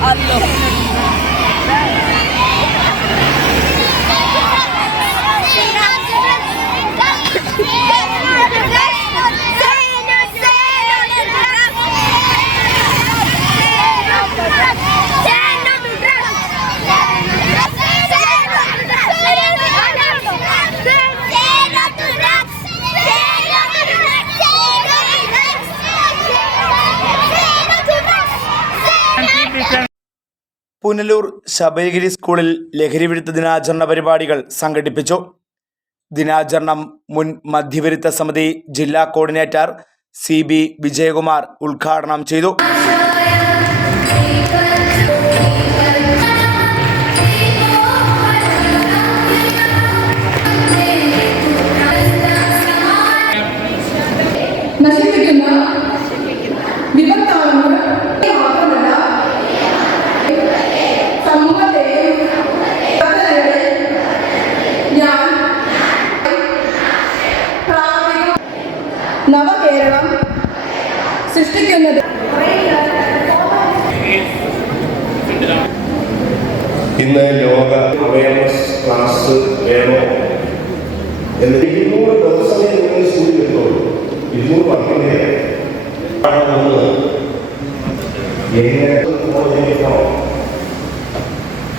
Allah. Punalur Sabarigiri സ്കൂളിൽ ലഹരിവിരുദ്ധ ദിനാചരണ പരിപാടികൾ സംഘടിപ്പിച്ചു. ദിനാചരണം മുൻ മധ്യവിരുദ്ധ സമിതി ജില്ലാ കോർഡിനേറ്റർ സി ബി വിജയകുമാർ ഉദ്ഘാടനം ചെയ്തു. നവകേരളം സൃഷ്ടിക്കുന്നത്. ഇന്ന് ലോക അവയർനെസ് ക്ലാസ് വേണോ? എന്ന് ഇരുന്നൂറ് ദിവസമേ നിങ്ങൾ സ്കൂളിൽ വരുന്നുള്ളൂ ഇരുന്നൂറ് ബോധവൽക്കരിക്കണോ?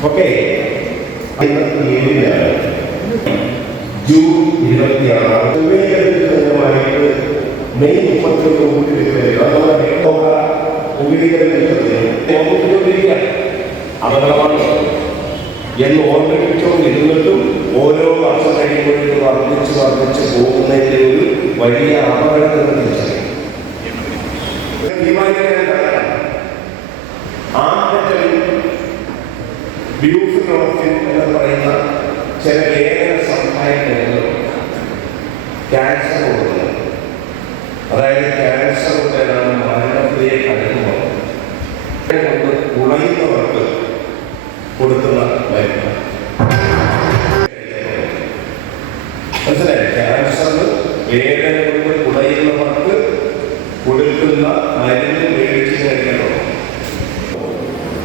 ഓക്കെ. ഇരുപത്തി ഏഴിനാണ് ജൂൺ ഇരുപത്തിയാറ് ഉപയോഗിക്കുന്നതിനുമായിട്ട് മെയ് മുപ്പത്തിയൊന്ന് കൂടി വരുന്നത് അതുപോലെ ഉപയോഗിക്കുന്നതിന് അപകടമാണ്. എന്ന് ഓർമ്മിപ്പിച്ചുകൊണ്ടിരുന്നിട്ടും ഓരോ വർഷം കഴിയുമ്പോഴും വർദ്ധിച്ച് വർദ്ധിച്ച് പോകുന്നതിന്റെ ഒരു വലിയ അപകടത്തിന് തിരിച്ചറിയും ആദ്യത്തെ ബ്യൂഫിനോഫിൻ എന്ന് പറയുന്ന ചില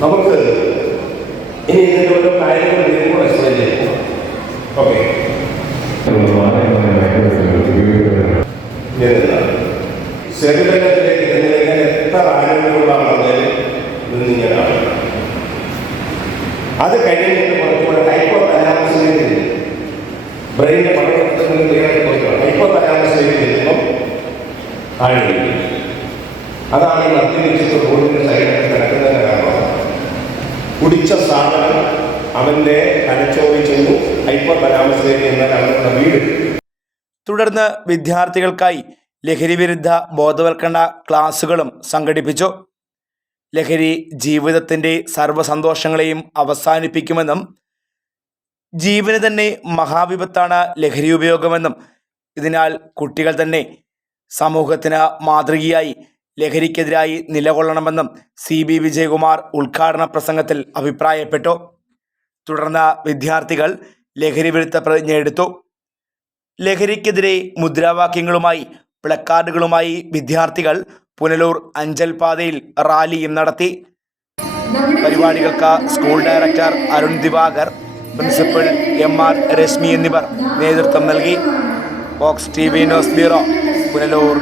നമുക്ക് ഇനി ഇതിന്റെ ഓരോ കാര്യങ്ങൾ ശരീരത്തിലേക്ക് ഇതിലേക്ക് എത്ര ആരോഗ്യമുള്ള ഇതിങ്ങനെ അത് കഴിഞ്ഞിട്ട് ബ്രെയിൻ പഠനത്തിൽ നിന്ന് നിലനിൽക്കുക ഹൈപ്പർ തലാമസിലേക്ക് ചെല്ലുമ്പം ആഴി അതാണ് ഈ അത്യനിശ്ചിത റോഡിന്റെ സൈഡിൽ കിടക്കുന്നതിന്റെ കാരണം കുടിച്ച സാധനം അവന്റെ തലച്ചോറി ചെന്നു. ഹൈപ്പർ തലാമസിലേക്ക് എന്നാൽ അവരുടെ വീട്. തുടർന്ന് വിദ്യാർത്ഥികൾക്കായി ലഹരിവിരുദ്ധ ബോധവൽക്കരണ ക്ലാസ്സുകളും സംഘടിപ്പിച്ചു. ലഹരി ജീവിതത്തിന്റെ സർവസന്തോഷങ്ങളെയും അവസാനിപ്പിക്കുമെന്നും ജീവന് തന്നെ മഹാവിപത്താണ് ലഹരി ഉപയോഗമെന്നും ഇതിനാൽ കുട്ടികൾ തന്നെ സമൂഹത്തിന് മാതൃകയായി ലഹരിക്കെതിരായി നിലകൊള്ളണമെന്നും സി ബി വിജയകുമാർ ഉദ്ഘാടന പ്രസംഗത്തിൽ അഭിപ്രായപ്പെട്ടു. തുടർന്ന് വിദ്യാർത്ഥികൾ ലഹരി വിരുദ്ധ പ്രതിജ്ഞ എടുത്തു. ലഹരിക്കെതിരെ മുദ്രാവാക്യങ്ങളുമായി പ്ലക്കാർഡുകളുമായി വിദ്യാർത്ഥികൾ പുനലൂർ അഞ്ചൽ പാതയിൽ റാലിയും നടത്തി. പരിപാടികൾക്ക് school director Arun Divakar principal M R Reshmi എന്നിവർ നേതൃത്വം നൽകി. Box T V news bureau Punalur.